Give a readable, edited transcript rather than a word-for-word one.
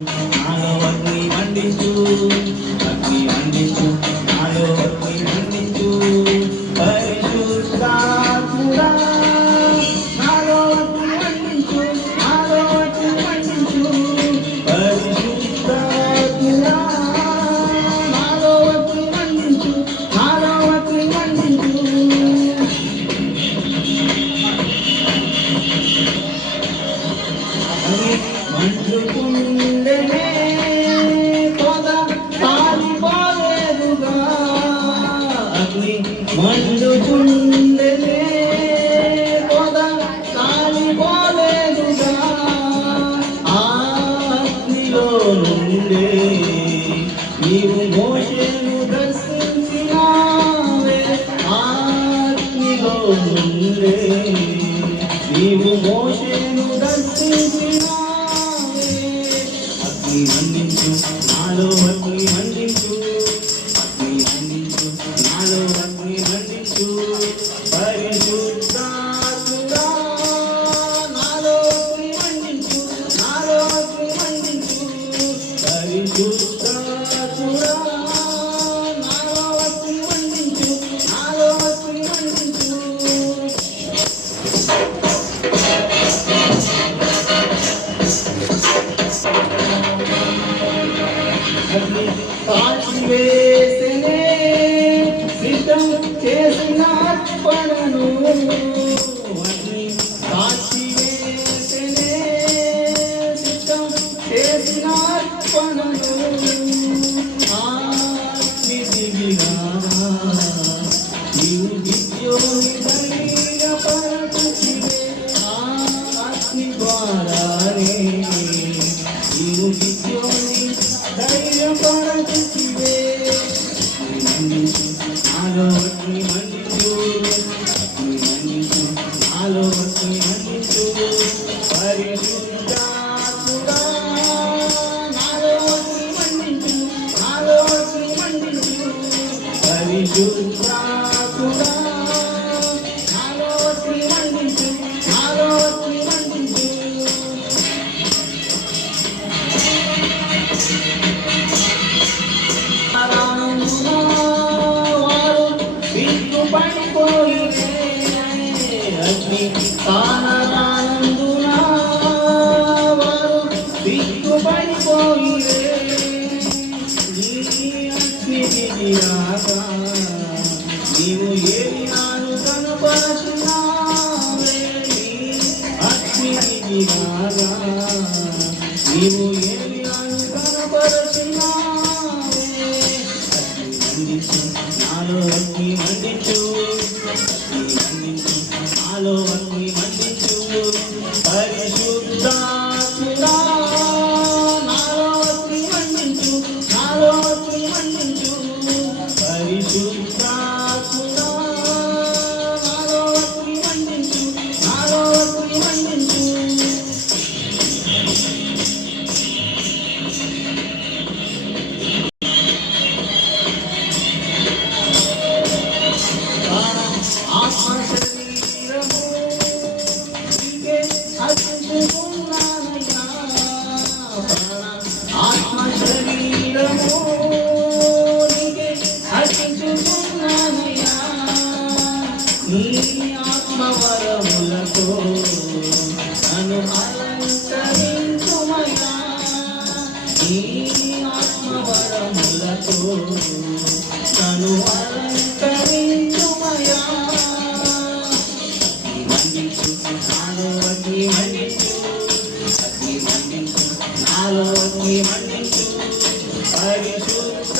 నాలో అగ్ని మండించు, అగ్ని మండించు, నాలో అగ్ని మండించు, పరిశుద్ధాత్ముడా నాలో అగ్ని మండించు, నాలో అగ్ని మండించు, పరిశుద్ధాత్ముడా నాలో అగ్ని మండించు, నాలో అగ్ని మండించు. మండుతుండెనే పొద కాలిపోలేదుగా, అగ్ని మండుతుండెనే పొద కాలిపోలేదుగా, ఆ అగ్నిలో నుండే నీవు మోషేను దర్శించినావే, ఆ అగ్నిలో నుండే నీవు మోషేను దర్శించినావే. అగ్ని మండించు, నాలో అగ్ని మండించు, అగ్ని మండించు, నాలో అగ్ని మండించు, పరిశుద్ధాత్ముడా నాలో అగ్ని మండించు, నాలో అగ్ని మండించు, పరిశుద్ధాత్ముడా నాలో అగ్ని మండించు, నాలో అగ్ని మండించు. అగ్ని కాల్చివేసెనే సిద్ధం చేసిన అర్పణను, అగ్ని కాల్చివేసెనే సిద్ధం చేసిన అర్పణను, ఆ అగ్ని దిగిరాగా నీవు గిద్యోని ధైర్యపరచుచివే, ఆ అగ్ని ద్వారానే నీవు గిద్యోని ధైర్యపరచుచివే. నాలో అగ్ని మండించు, అగ్ని మండించు, నాలో అగ్ని మండించు, పరిశుద్ధాత్ముడా నాలో అగ్ని మండించు, నాలో అగ్ని మండించు, పరిశుద్ధాత్ముడా నాలో అగ్ని మండించు, నాలో అగ్ని మండించు. అగ్ని కానరానందున వారు దిక్కుపడిపోయిరే, నీ అగ్ని దిగిరాగా నీవు ఏలియాను కనపరచున్నావే, నీ అగ్ని దిగిరాగా నీవు ఏలియాను కనపరచున్నావే. అగ్ని మండించు, నాలో అగ్ని మండించు, నాలో అగ్ని మండించు, పరిశుద్ధాత్ముడా నాలో అగ్ని మండించు, నాలో అగ్ని మండించు, పరిశుద్ధాత్ముడా నాలో అగ్ని మండించు, నాలో అగ్ని మండించు. ఆత్మ శరీరము నీకే అర్పించుకున్నానయ్యా, ఆత్మ శరీరము నీకే అర్పించుకున్నానయ్యా, నీ ఆత్మవరములతో నన్ను అలంకరించుమయ్యా, నీ ఆత్మవరములతో నన్ను అలంకరించుమయ్యా. నాలో అగ్ని మండించు, అగ్ని మండించు, నాలో అగ్ని మండించు, పరిశుద్ధ